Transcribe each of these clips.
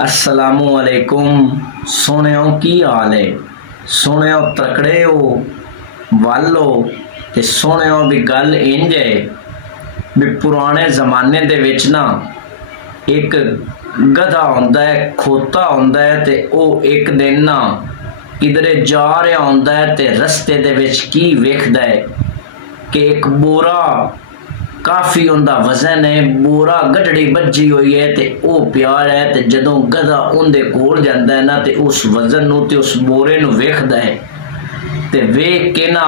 असलामुअलैकुम। सुनियो की हाल है? सुनियो तकड़े हो वल हो ते सुनियो भी गल इंज है भी पुराने जमाने दे विच ना एक गधा होंदा है, खोता होंदा है ते ओ एक दिन ना किधरे जा रहा होंदा है ते रस्ते दे विच की वेखदा है कि एक बोरा काफ़ी उनका वजन है, बोरा गड्डी बज्जी हुई है ते ओ प्यार है ते जदों गधा उनके कोल जांदा है ना ते उस वजन नूं ते उस बोरे नूं वेखदा है ते वेख के ना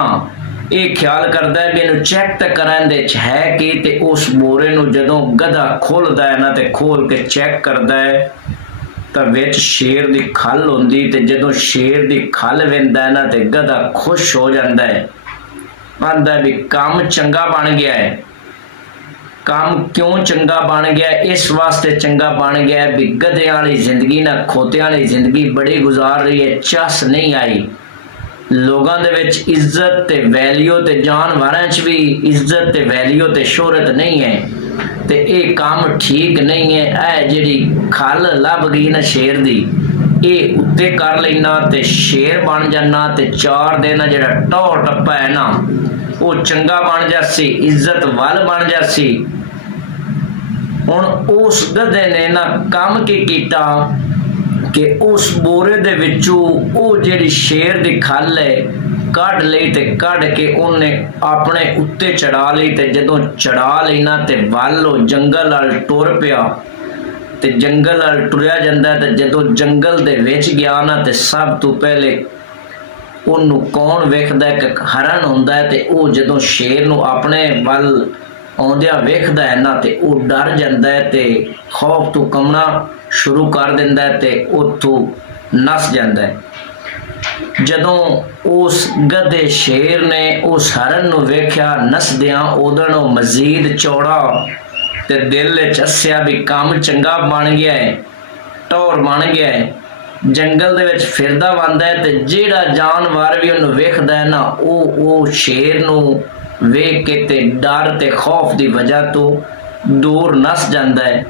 ये ख्याल करता है भी इनू चैक तो करन दे है कि ते उस बोरे नूं जदों गधा खोलदा है ना ते खोल के चैक करता है तो विच शेर दी खल होंदी ते जदों शेर दी खल वेंदा है ना ते गधा खुश हो जाता है, आंदा भी काम चंगा बन गया है। काम क्यों चंगा बन गया? इस वास्ते चंगा बन गया भी गधे वाली जिंदगी ना खोते वाली जिंदगी बड़ी गुजार रही है, चस नहीं आई। लोगों दे विच इज्जत ते वैल्यू ते जानवरां च भी इज्जत ते वैल्यू ते शोहरत नहीं है ते ये काम ठीक नहीं है। ऐ जिहड़ी खल लभ गई ना शेर दी, ये उत्ते कर लेना ते शेर बन जाना ते 4 दिन जिहड़ा टौ टप्पा है ना वो चंगा बन जासी, इज्जत वल बन जासी। हुण उस गधे ने ना काम की कीता कि उस बोरे दे विचों वो जिहड़ी शेर दी खल है कढ़ लई ते कढ़ के उन्हें अपने उत्ते चढ़ा लई ते जदों चढ़ा लई ना ते वल जंगल वाल टुर पिया ते जंगल वाल टुरिया जांदा ते जदों जंगल दे विच गया ना ते सब तो पहले उन्नू कौन वेखदा है कि हरण हुंदा है ते वो जदों शेर नू अपने वल आउंदिया वेखदा है ना ते वो डर जांदा है ते खौफ तो कमना शुरू कर दिंदा है ते उत्थों नस जांदा है। जदों उस गधे शेर ने उस हरण नू वेख्या नसदियां उदों मजीद चौड़ा ते दिल विच हस्सिया भी काम चंगा बन गया है, टौर बन गया है। जंगल दे विच फिरदा वंदा है ते जिहड़ा जानवर भी उन्हें वेखदा है ना वो शेर नू वेख के ते डर ते खौफ दी वजह तो दूर नस जांदा है।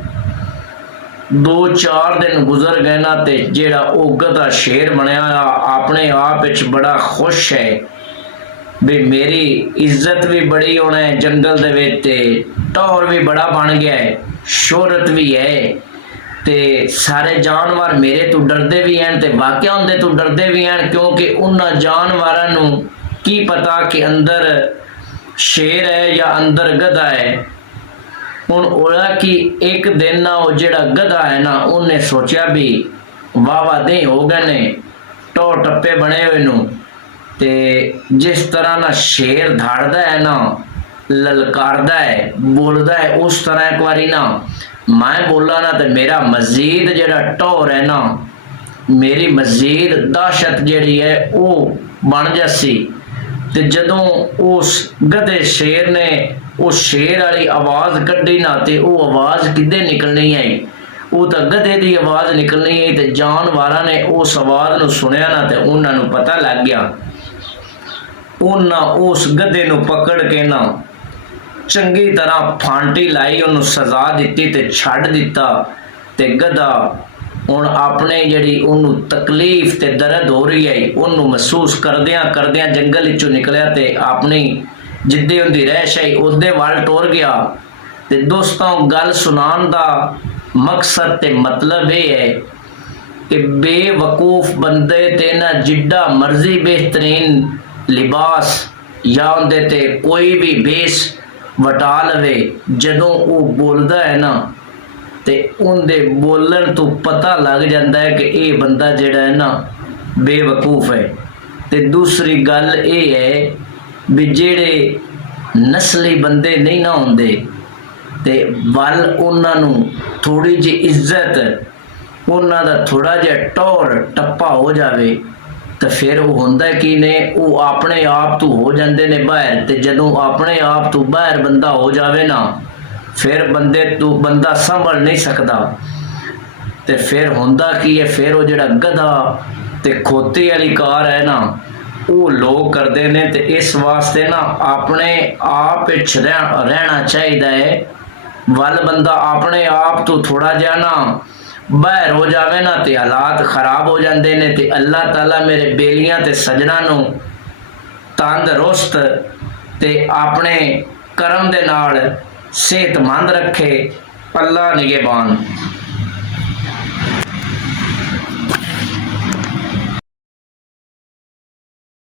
2-4 दिन गुजर गए ना ते जिहड़ा वो गधा शेर बनया अपने आप विच बड़ा खुश है भी मेरी इज्जत भी बड़ी होना है जंगल दे विच ते टौर भी बड़ा बन गया है, शोहरत भी है ते सारे जानवर मेरे तो डरदे भी हैं ते वाकया उनदे तो डरदे भी हैं क्योंकि उन्हां जानवरां नूं की पता कि अंदर शेर है या अंदर गधा है। हुण होया कि एक दिन ना वो जिहड़ा गधा है ना उन्हें सोचा भी वाह दिन हो गए ने टौ टप्पे बने हुए नूं ते जिस तरह ना शेर धाड़दा है ना ललकारदा है बोलदा है उस तरह एक बारी ना मैं बोला ना तो मेरा मजीद जिहड़ा टौर है ना मेरी मजीद दहशत जिहड़ी है वो बन जासी। ते जदों उस गधे शेर ने उस शेर वाली आवाज़ कड्ढी ना ते वो आवाज़ किदे निकलनी आई, वो तो गधे की आवाज़ निकलनी है ते जानवरां ने उस आवाज़ नूं सुनिया ना ते उन्हां नूं पता लग गया। उन्हां उस गधे नूं पकड़ के ना चंगी तरह फांटी लाई उन्होंने सजा दी ते छड़ दिता ते गधा हुण अपने जिहड़ी उन्हों तकलीफ ते दर्द हो रही है उन्होंने महसूस करदियां करदियां जंगल विचों निकलिया ते अपनी जिद्दे उनकी रैश आई उहदे वल टुर गया। ते दोस्तों गल सुनान दा मकसद ते मतलब ये है कि बेवकूफ बंदे ते ना जिड्डा मर्जी बेहतरीन लिबास या उनदे ते कोई भी बेस वटा लवे जदों वो बोलदा है ना ते उनदे बोलन तो पता लग जाता है कि ये बंदा जिहड़ा है ना बेवकूफ है। ते दूसरी गल ये है भी जिहड़े नस्ली बंदे नहीं ना होंदे ते वल उन्हां नूं थोड़ी जी इज्जत उन्हां दा थोड़ा जिहा टौर टप्पा हो जावे तो फिर वो होंदा कि ने वो अपने आप तो हो जाते ने बाहर ते जदों अपने आप तो बाहर बंदा हो जावे ना फिर बंदे तो बंदा संभल नहीं सकता ते फिर होंदा कि है फिर वो जिहड़ा गधा ते खोते वाली कार है ना वो लोग करते हैं ते इस वास्ते ना अपने आप विच रहना चाहिए है। वल बंदा अपने आप तो थोड़ा जिहा ना ਬਾਹਰ ਹੋ ਜਾਵੇ ਨਾ ਤੇ ਹਾਲਾਤ ਖਰਾਬ ਹੋ ਜਾਂਦੇ ਨੇ। ਤੇ ਅੱਲਾਹ ਤਾਲਾ ਮੇਰੇ ਬੇਲੀਆਂ ਤੇ ਸੱਜਣਾ ਨੂੰ ਤੰਦਰੁਸਤ ਤੇ ਆਪਣੇ ਕਰਮ ਦੇ ਨਾਲ ਸਿਹਤਮੰਦ ਰੱਖੇ। ਅੱਲਾ ਨਿਗਹਿਬਾਨ।